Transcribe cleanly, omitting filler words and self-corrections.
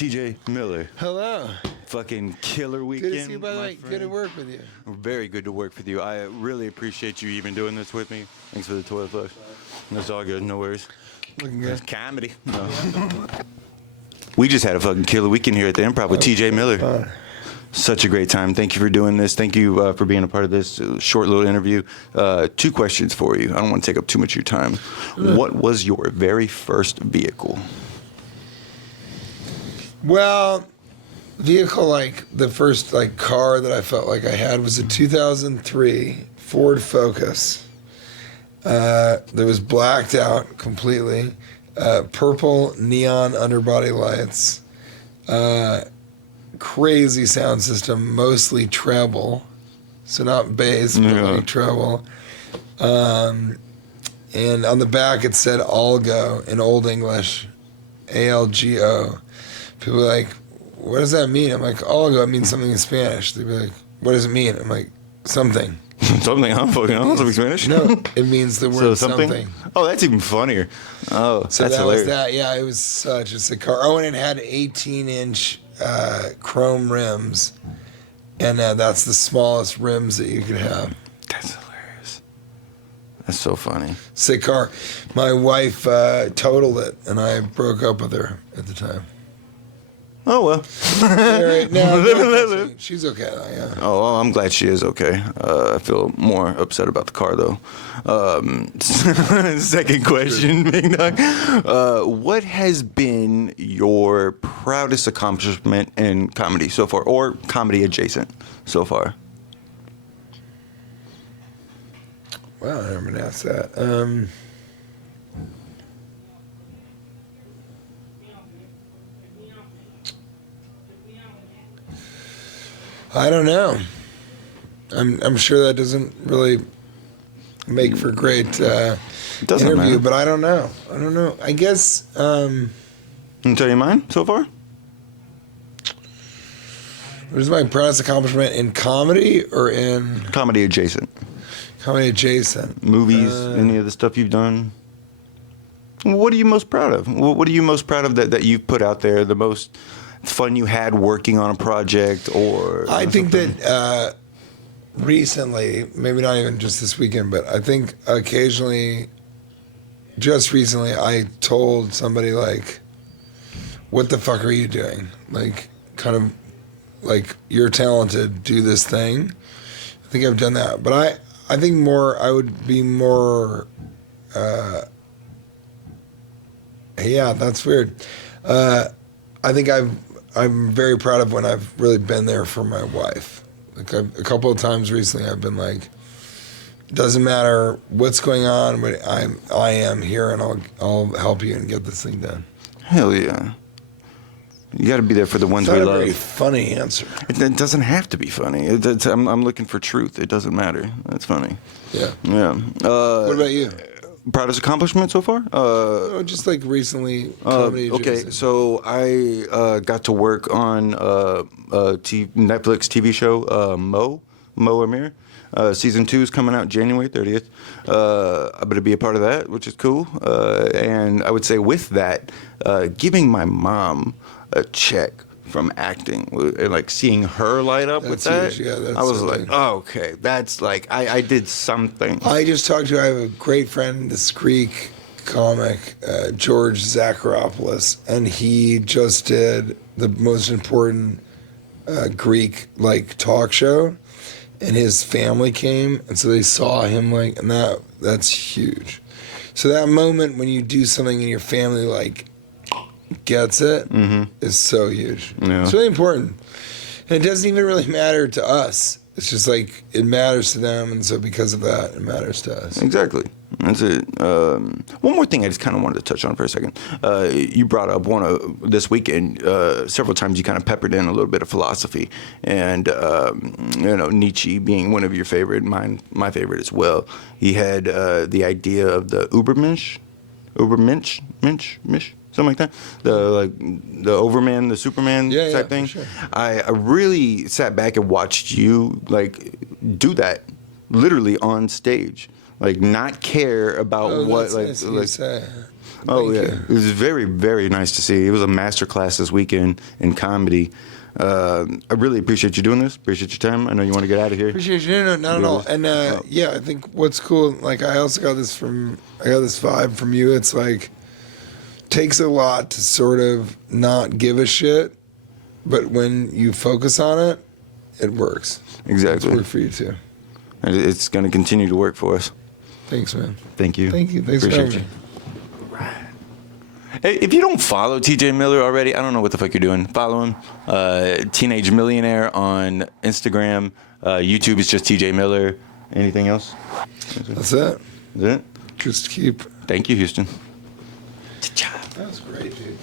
TJ Miller. Hello. Fucking killer weekend. Good to see you, by the way. Good to work with you. Very good to work with you. I really appreciate you even doing this with me. Thanks for the toilet flush. That's all good. No worries. Looking good. It's comedy. No. We just had a fucking killer weekend here at the Improv with TJ Miller. Such a great time. Thank you for doing this. Thank you for being a part of this short little interview. 2 questions for you. I don't want to take up too much of your time. What was your very first vehicle? Well, vehicle, like the first like car that I felt like I had was a 2003 Ford Focus. That was blacked out completely. Purple neon underbody lights. Crazy sound system, mostly treble, so not bass, but like treble. And on the back it said "Algo" in Old English, ALGO. People are like, "What does that mean?" I'm like, "Algo." It means something in Spanish. They'd be like, "What does it mean?" I'm like, "Something." Something, huh? Fucking know. Something Spanish? No, it means the word something. Oh, that's even funnier. Oh, so that's that hilarious. was that. Yeah, it was such a sick car. Oh, and it had 18-inch chrome rims, and that's the smallest rims that you could have. That's hilarious. That's so funny. Sick car. My wife totaled it, and I broke up with her at the time. Oh, well. Right, no, she's okay. Yeah. Oh, well, I'm glad she is okay. I feel more upset about the car, though. Second question, Big Dog. What has been your proudest accomplishment in comedy so far, or comedy adjacent so far? Wow, I never been asked that. I don't know. I'm sure that doesn't really make for great interview, matter. but I don't know. I guess. Can I tell you mine so far? What is my proudest accomplishment in comedy or in Comedy adjacent. comedy adjacent? Movies, any of the stuff you've done? What are you most proud of? What are you most proud of that you've put out there? The most fun you had working on a project, or I think that recently, maybe not even just this weekend, but I think occasionally, just recently, I told somebody like, "What the fuck are you doing?" Like, kind of like, "You're talented, do this thing." I think I've done that, but I think more. I would be more. Yeah, that's weird. I think I'm very proud of when I've really been there for my wife. Like a couple of times recently, I've been like, doesn't matter what's going on, but I am here and I'll help you and get this thing done. Hell yeah. You got to be there for the ones It's we not a love. very funny answer. It doesn't have to be funny. I'm looking for truth. It doesn't matter. That's funny. Yeah. Yeah. What about you? Proudest accomplishment so far? Just like recently. Comedy Okay, adjacent. so I got to work on Netflix TV show Mo Amir. Season 2 is coming out January 30th. I'm going to be a part of that, which is cool. And I would say with that, giving my mom a check from acting and like seeing her light up with that, huge. Yeah, that's I was something. like, oh, okay, that's like I did something. I just talked to, I have a great friend, this Greek comic, George Zacharopoulos, and he just did the most important Greek like talk show, and his family came, and so they saw him like, and that's huge. So that moment when you do something and your family like gets it is so huge. Yeah. It's really important. And it doesn't even really matter to us. It's just like it matters to them, and so because of that, it matters to us. Exactly. That's it. One more thing I just kind of wanted to touch on for a second. You brought up this weekend, several times you kind of peppered in a little bit of philosophy. And, Nietzsche being one of your favorite, my favorite as well. He had the idea of the Übermensch, something like that. The Overman, the Superman type thing. For sure. I really sat back and watched you like do that literally on stage. Like not care about what That's nice of you to say. Oh, Thank yeah. you. It was very, very nice to see. It was a master class this weekend in comedy. I really appreciate you doing this. Appreciate your time. I know you want to get out of here. Appreciate you. No, not at all. And yeah, I think what's cool, like I also got this vibe from you. It's like, takes a lot to sort of not give a shit, but when you focus on it, it works. Exactly. It's worked for you too. And it's going to continue to work for us. Thanks, man. Thank you. Thank you. Thanks Appreciate for you. having me. Hey, if you don't follow TJ Miller already, I don't know what the fuck you're doing. Follow him. Teenage Millionaire on Instagram. YouTube is just TJ Miller. Anything else? That's it. Is it? Just keep. Thank you, Houston. That was great, dude.